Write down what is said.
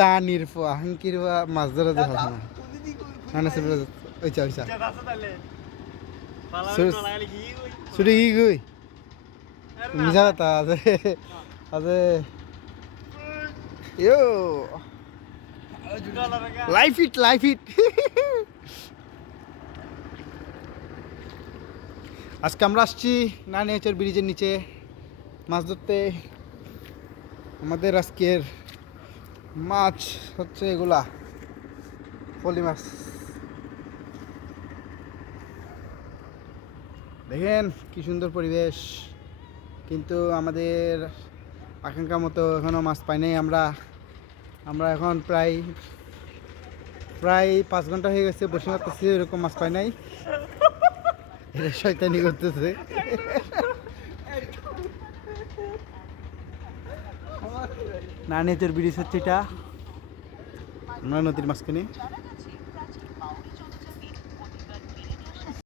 দানির ফুয়া হাঙ্কির ফুয়া মাছ ধরা যাচ্ছে না না সে ওইচা ওইচা ছুটি কি কই মিছা কথা আছে আছে ইয়ো লাইফ ইট আজকে আমরা আসছি নানিয়াচর ব্রিজের নিচে মাছ ধরতে। আমাদের আজকের মাছ হচ্ছে এগুলা পলি মাছ। দেখেন কি সুন্দর পরিবেশ, কিন্তু আমাদের আকাঙ্ক্ষা মতো এখনও মাছ পাই নাই। আমরা এখন প্রায় 5 ঘন্টা হয়ে গেছে বসে মারতেছি, এরকম মাছ পাই নাই। এটা শয়তানি করতেছে। নানিয়াচর ব্রিজ হচ্ছে এটা, আমরা নদীর মাঝখানে।